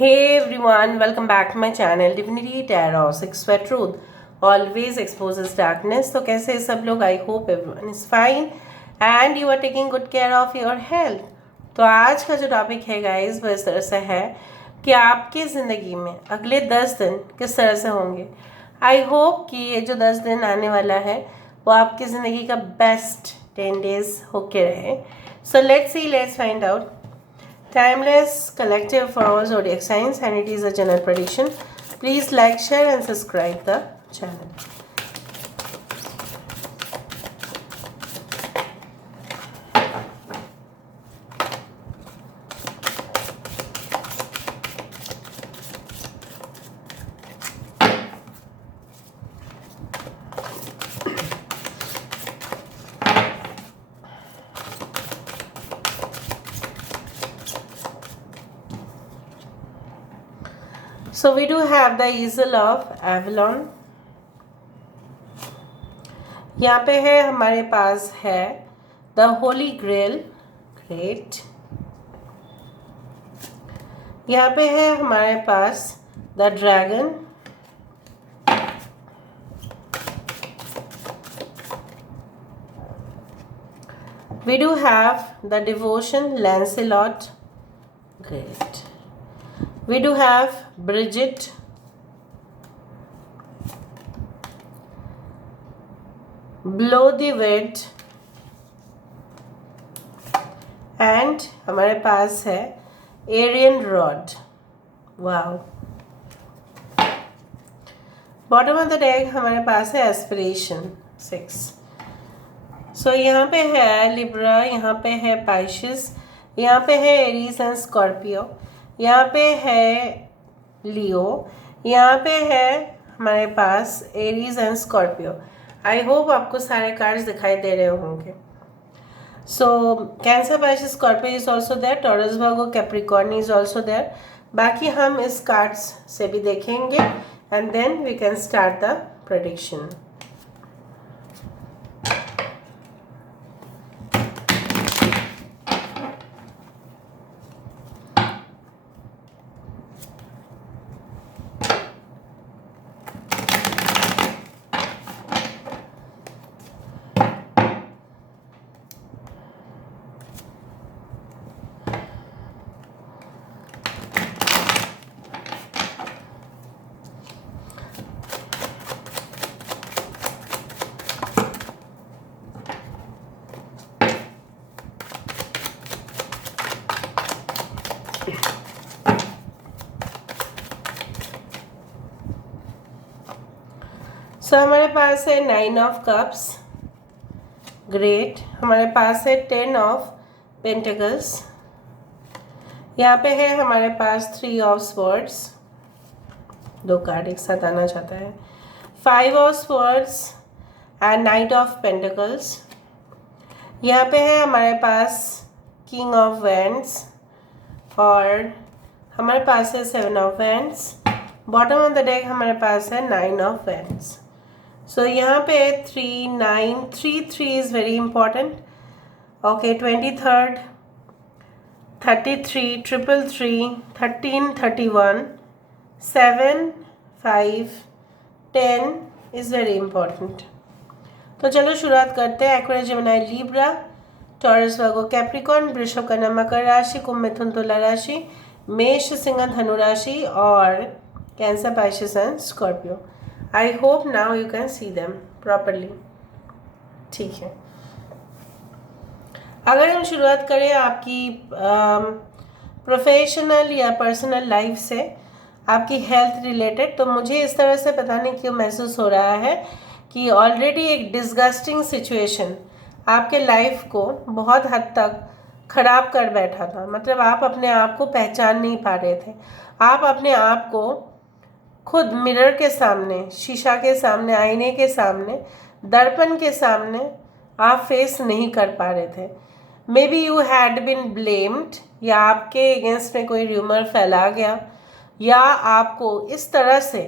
Hey everyone, welcome back to my channel Divinity Tarot 6 Sweat Truth always exposes darkness. तो कैसे हैं सब लोग? I hope everyone is fine and you are taking good care of your health. तो आज का जो topic है गाइस वो इस तरह से है कि आपकी ज़िंदगी में अगले 10 दिन किस तरह से होंगे. आई होप कि ये जो 10 दिन आने वाला है वो आपकी ज़िंदगी का बेस्ट 10 days होके रहे. So let's find out. Timeless collective for all zodiac signs, and it is a general prediction. Please like, share and subscribe the channel. So we do have the Easel of Avalon. यहाँ पे है हमारे पास है The Holy Grail. Great. यहाँ पे है हमारे पास The Dragon. We do have the Devotion Lancelot. Great. We do have Bridget. Blow the Wind. And हमारे पास है Arian Rod. Wow. Bottom of the deck हमारे पास है Aspiration 6. So यहाँ पे है Libra, यहाँ पे है Pisces, यहाँ पे है Aries and Scorpio, यहाँ पे है लियो, यहाँ पे है हमारे पास Aries and Scorpio. I hope आपको सारे कार्ड्स दिखाई दे रहे होंगे. So Cancer, Pisces, Scorpio is also there, Taurus, Virgo, Capricorn is also there. बाकी हम इस कार्ड्स से भी देखेंगे and then we can start the prediction. So हमारे पास है 9 ऑफ कप्स. ग्रेट. हमारे पास है 10 ऑफ पेंटिकल्स. यहाँ पे है हमारे पास 3 ऑफ स्वॉर्ड्स. 2 कार्ड एक साथ आना चाहता है. 5 of swords and night of pentacles. यहाँ पे है हमारे पास किंग ऑफ वैंड्स और हमारे पास है 7 of wands. Bottom of the deck हमारे पास है 9 ऑफ वैंड्स. सो यहाँ पे 3 9 3 is very important. Okay, 23rd 33 333 13 31 7 5 10 is very important. तो चलो शुरुआत करते हैं. Aquarius, Gemini, Libra, taurus, Virgo, Capricorn, वृषभ, कन्या, मकर राशि, कुंभ, मिथुन, तुला राशि, मेष, सिंह, धनु राशि और cancer, Pisces and Scorpio. I hope now you can see them properly. ठीक है, अगर हम शुरुआत करें आपकी प्रोफेशनल या पर्सनल लाइफ से, आपकी हेल्थ रिलेटेड, तो मुझे इस तरह से पता नहीं क्यों महसूस हो रहा है कि ऑलरेडी एक डिस्गस्टिंग सिचुएशन आपके लाइफ को बहुत हद तक ख़राब कर बैठा था. मतलब आप अपने आप को पहचान नहीं पा रहे थे. आप अपने आप को खुद मिरर के सामने, शीशा के सामने, आईने के सामने, दर्पण के सामने आप फेस नहीं कर पा रहे थे. May be you had been blamed, या आपके अगेंस्ट में कोई र्यूमर फैला गया, या आपको इस तरह से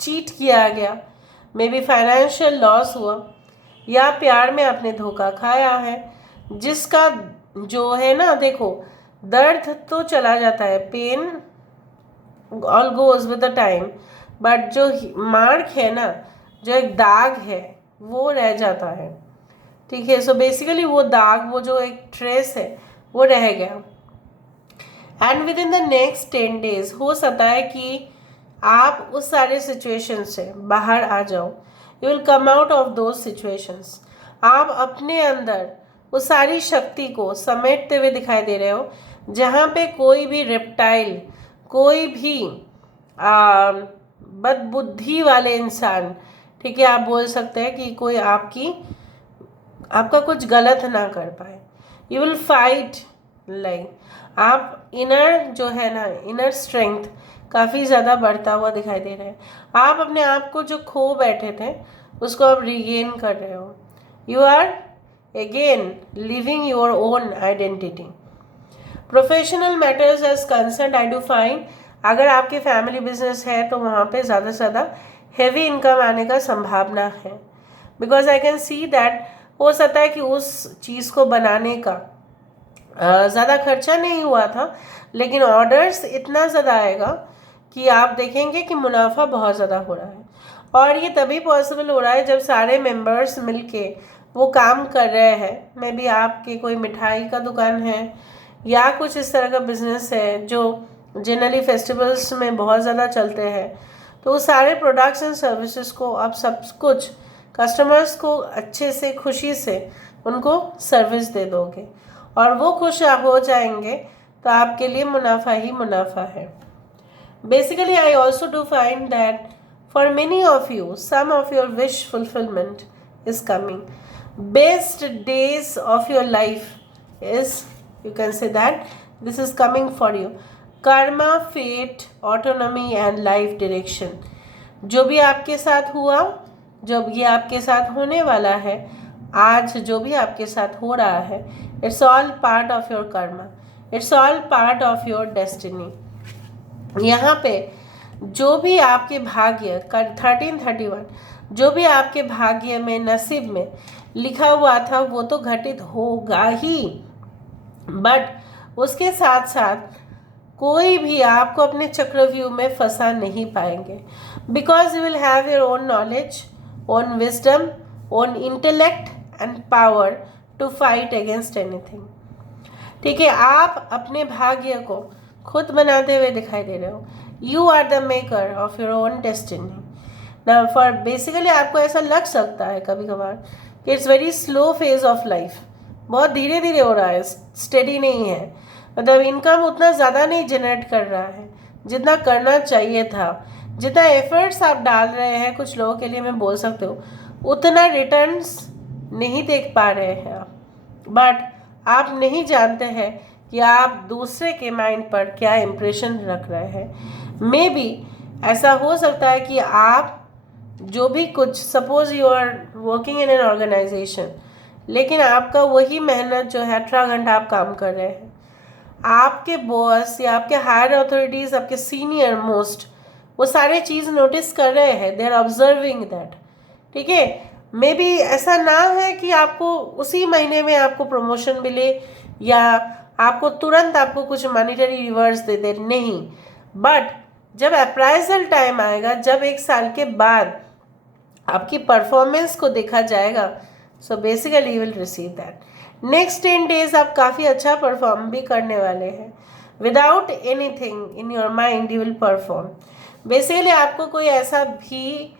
चीट किया गया. मे बी फाइनेंशियल लॉस हुआ, या प्यार में आपने धोखा खाया है, जिसका जो है ना, देखो दर्द तो चला जाता है, pain all goes with the time, but जो मार्क है ना, जो एक दाग है वो रह जाता है, ठीक है। सो बेसिकली वो दाग, वो जो एक ट्रेस है वो रह गया। And with in the next 10 days हो सकता है कि आप उस सारे सिचुएशन से बाहर आ जाओ। You will come out of those situations. आप अपने अंदर उस सारी शक्ति को समेटते हुए दिखाई दे रहे हो, जहाँ पे कोई भी रेप्टाइल, कोई भी बदबुद्धि वाले इंसान, ठीक है, आप बोल सकते हैं कि कोई आपका कुछ गलत ना कर पाए। यू विल फाइट, लाइक आप इनर जो है ना, इनर स्ट्रेंथ काफ़ी ज़्यादा बढ़ता हुआ दिखाई दे रहा है। आप अपने आप को जो खो बैठे थे उसको आप रिगेन कर रहे हो। You are again living your own identity. Professional matters as concern, I do find अगर आपके फैमिली बिजनेस है तो वहाँ पे ज़्यादा से ज़्यादा हैवी इनकम आने का संभावना है, because I can see that हो सकता है कि उस चीज़ को बनाने का ज़्यादा खर्चा नहीं हुआ था, लेकिन ऑर्डर्स इतना ज़्यादा आएगा कि आप देखेंगे कि मुनाफा बहुत ज़्यादा हो रहा है। और ये तभी पॉसिबल हो रहा है जब सारे मेंबर्स मिलके वो काम कर रहे हैं। मे बी आपकी कोई मिठाई का दुकान है या कुछ इस तरह का बिजनेस है जो जनरली फेस्टिवल्स में बहुत ज़्यादा चलते हैं, तो वो सारे प्रोडक्ट्स एंड सर्विसेज को आप सब कुछ कस्टमर्स को अच्छे से, खुशी से उनको सर्विस दे दोगे और वो खुश हो जाएंगे, तो आपके लिए मुनाफा ही मुनाफा है। Basically I also do find that for many of you some of your wish fulfilment is coming. Best days of your life is, you can say that this is coming for you. Karma, fate, autonomy and life direction. जो भी आपके साथ हुआ, जो ये आपके साथ होने वाला है, आज जो भी आपके साथ हो रहा है, it's all part of your karma. It's all part of your destiny. यहाँ पे जो भी आपके भाग्य 1331, जो भी आपके भाग्य में, नसीब में लिखा हुआ था वो तो घटित होगा ही, बट उसके साथ साथ कोई भी आपको अपने चक्रव्यूह में फंसा नहीं पाएंगे, because you will have your own knowledge, own wisdom, own intellect and power to fight against anything, ठीक है। आप अपने भाग्य को खुद बनाते हुए दिखाई दे रहे हो। You are the maker of your own destiny. ना फॉर बेसिकली आपको ऐसा लग सकता है कभी कभार कि it's very slow phase of life, बहुत धीरे धीरे हो रहा है, स्टेडी नहीं है, मतलब इनकम उतना ज़्यादा नहीं जनरेट कर रहा है जितना करना चाहिए था। जितना एफर्ट्स आप डाल रहे हैं, कुछ लोगों के लिए मैं बोल सकती हूँ, उतना रिटर्न्स नहीं देख पा रहे हैं आप। बट आप नहीं जानते हैं कि आप दूसरे के माइंड पर क्या इम्प्रेशन रख रहे हैं। मे बी ऐसा हो सकता है कि आप जो भी कुछ, suppose you are working in an organisation, लेकिन आपका वही मेहनत जो है 18 घंटा आप काम कर रहे हैं, आपके बॉस या आपके हायर अथॉरिटीज़, आपके सीनियर मोस्ट, वो सारे चीज़ नोटिस कर रहे हैं, दे आर ऑब्जर्विंग दैट, ठीक है। मे बी ऐसा ना है कि आपको उसी महीने में आपको प्रमोशन मिले या आपको तुरंत आपको कुछ मॉनिटरी रिवर्स दे दे, नहीं, बट जब अप्राइजल टाइम आएगा, जब 1 साल के बाद आपकी परफॉर्मेंस को देखा जाएगा, so basically you will receive that. Next 10 days आप काफ़ी अच्छा परफॉर्म भी करने वाले हैं। Without anything in your mind you will perform. Basically आपको कोई ऐसा भी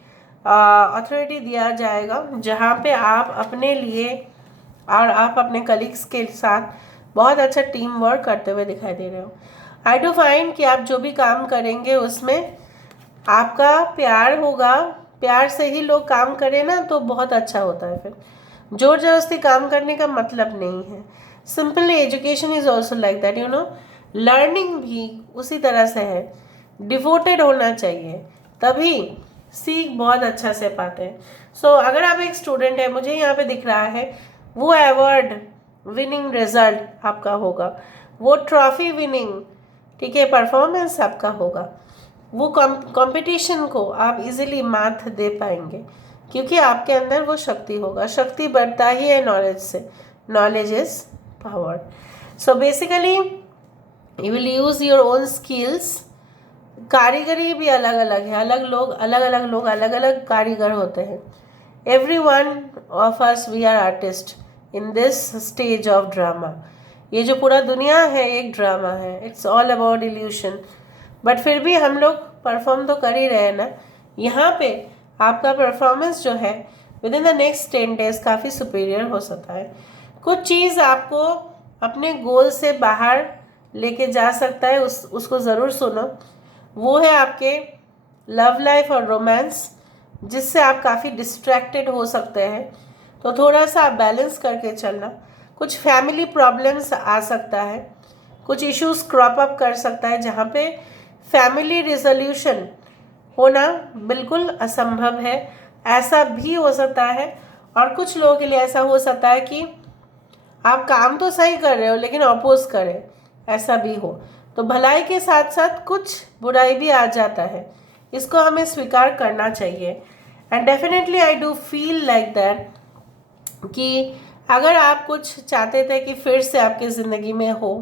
अथॉरिटी दिया जाएगा जहाँ पे आप अपने लिए और आप अपने कलीग्स के साथ बहुत अच्छा टीम वर्क करते हुए दिखाई दे रहे हो। आई डू फाइंड कि आप जो भी काम करेंगे उसमें आपका प्यार होगा, प्यार से ही लोग काम करें ना तो बहुत अच्छा होता है। फिर जोर जबरदस्ती काम करने का मतलब नहीं है। Simply education is also like that, you know, learning भी उसी तरह से है, डिवोटेड होना चाहिए, तभी सीख बहुत अच्छा से पाते हैं। सो अगर आप एक स्टूडेंट है, मुझे यहाँ पे दिख रहा है वो अवार्ड विनिंग रिजल्ट आपका होगा, वो ट्रॉफी विनिंग, ठीक है, परफॉर्मेंस आपका होगा, वो कंपटीशन को आप इजीली मात दे पाएंगे क्योंकि आपके अंदर वो शक्ति होगा। शक्ति बढ़ता ही है नॉलेज से, knowledge is power. So basically you will use your own skills. कारीगरी भी अलग अलग है, अलग लोग अलग अलग कारीगर होते हैं। Every one of us we are artist in this stage of drama. ये जो पूरा दुनिया है एक ड्रामा है, it's all about illusion. But फिर भी हम लोग परफॉर्म तो कर ही रहे हैं ना। यहाँ पे आपका परफॉर्मेंस जो है with in the next 10 days काफ़ी सुपीरियर हो सकता है। कुछ चीज़ आपको अपने गोल से बाहर लेके जा सकता है, उसको ज़रूर सुनो। वो है आपके लव लाइफ और रोमांस, जिससे आप काफ़ी डिस्ट्रैक्टेड हो सकते हैं। तो थोड़ा सा आप बैलेंस करके चलना। कुछ फैमिली प्रॉब्लम्स आ सकता है, कुछ इश्यूज क्रॉप अप कर सकता है जहाँ पे फैमिली रिजोल्यूशन होना बिल्कुल असंभव है, ऐसा भी हो सकता है। और कुछ लोगों के लिए ऐसा हो सकता है कि आप काम तो सही कर रहे हो लेकिन अपोज करें, ऐसा भी हो। तो भलाई के साथ साथ कुछ बुराई भी आ जाता है, इसको हमें स्वीकार करना चाहिए। And definitely I do feel like that कि अगर आप कुछ चाहते थे कि फिर से आपकी ज़िंदगी में हो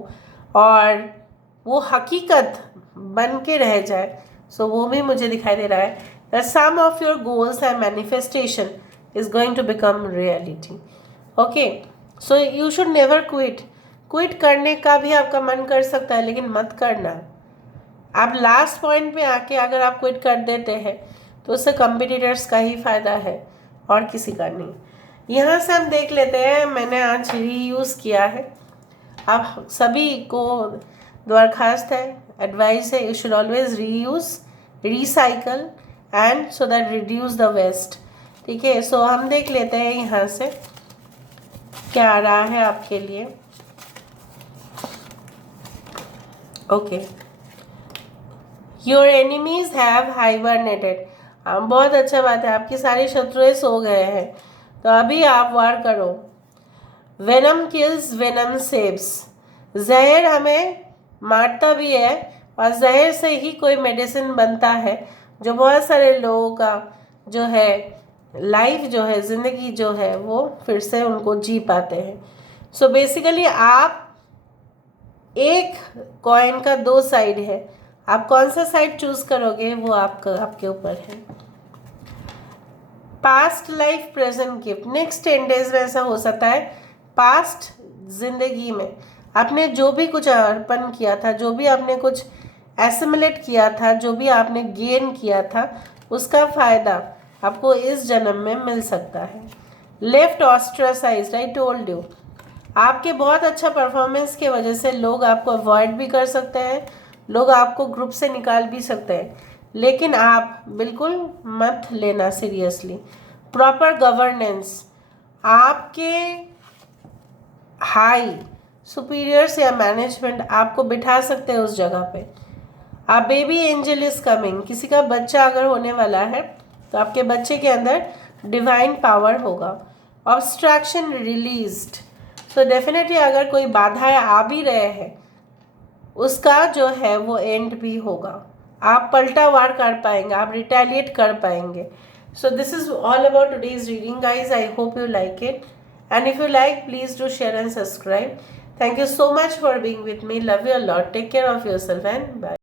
और वो हकीकत बन के रह जाए, सो वो भी मुझे दिखाई दे रहा है that some of your goals and manifestation is going to become reality. Okay, so you should never quit. Quit करने का भी आपका मन कर सकता है लेकिन मत करना। आप लास्ट पॉइंट पे आके अगर आप क्विट कर देते हैं तो उससे कंपिटिटर्स का ही फ़ायदा है और किसी का नहीं। यहाँ से हम देख लेते हैं, मैंने आज रीयूज़ किया है। आप सभी को दरखास्त है, एडवाइस है, you should always reuse, recycle and so that reduce the waste. ठीक है, सो हम देख लेते हैं यहाँ से क्या आ रहा है आपके लिए। Okay, your enemies have hibernated. बहुत अच्छा बात है, आपकी सारी शत्रुएं सो गए हैं, तो अभी आप वार करो। Venom kills, venom saves. जहर हमें मारता भी है और जहर से ही कोई मेडिसिन बनता है जो बहुत सारे लोगों का जो है लाइफ जो है, ज़िंदगी जो है, वो फिर से उनको जी पाते हैं। सो बेसिकली आप एक कॉइन का दो साइड है, आप कौन सा साइड चूज करोगे वो आपके ऊपर है। Past life present gift. Next 10 days में ऐसा हो सकता है, पास्ट जिंदगी में आपने जो भी कुछ अर्पण किया था, जो भी आपने कुछ एसिमुलेट किया था, जो भी आपने गेन किया था, उसका फ़ायदा आपको इस जन्म में मिल सकता है। लेफ्ट ऑस्ट्रासाइज्ड, आई टोल्ड यू, आपके बहुत अच्छा परफॉर्मेंस की वजह से लोग आपको अवॉइड भी कर सकते हैं, लोग आपको ग्रुप से निकाल भी सकते हैं, लेकिन आप बिल्कुल मत लेना सीरियसली। प्रॉपर गवर्नेंस, आपके हाई सुपीरियर्स या मैनेजमेंट आपको बिठा सकते हैं उस जगह पे। आप बेबी एंजल इज कमिंग, किसी का बच्चा अगर होने वाला है तो आपके बच्चे के अंदर डिवाइन पावर होगा। ऑब्स्ट्रैक्शन रिलीज्ड, सो डेफिनेटली अगर कोई बाधाएं आ भी रहे हैं उसका जो है वो एंड भी होगा। आप पलटा वार कर पाएंगे, आप रिटेलिएट कर पाएंगे। So this is all about today's reading guys. I hope you like it, and if you like, please do share and subscribe. Thank you so much for being with me. Love you a lot. Take care of yourself and bye.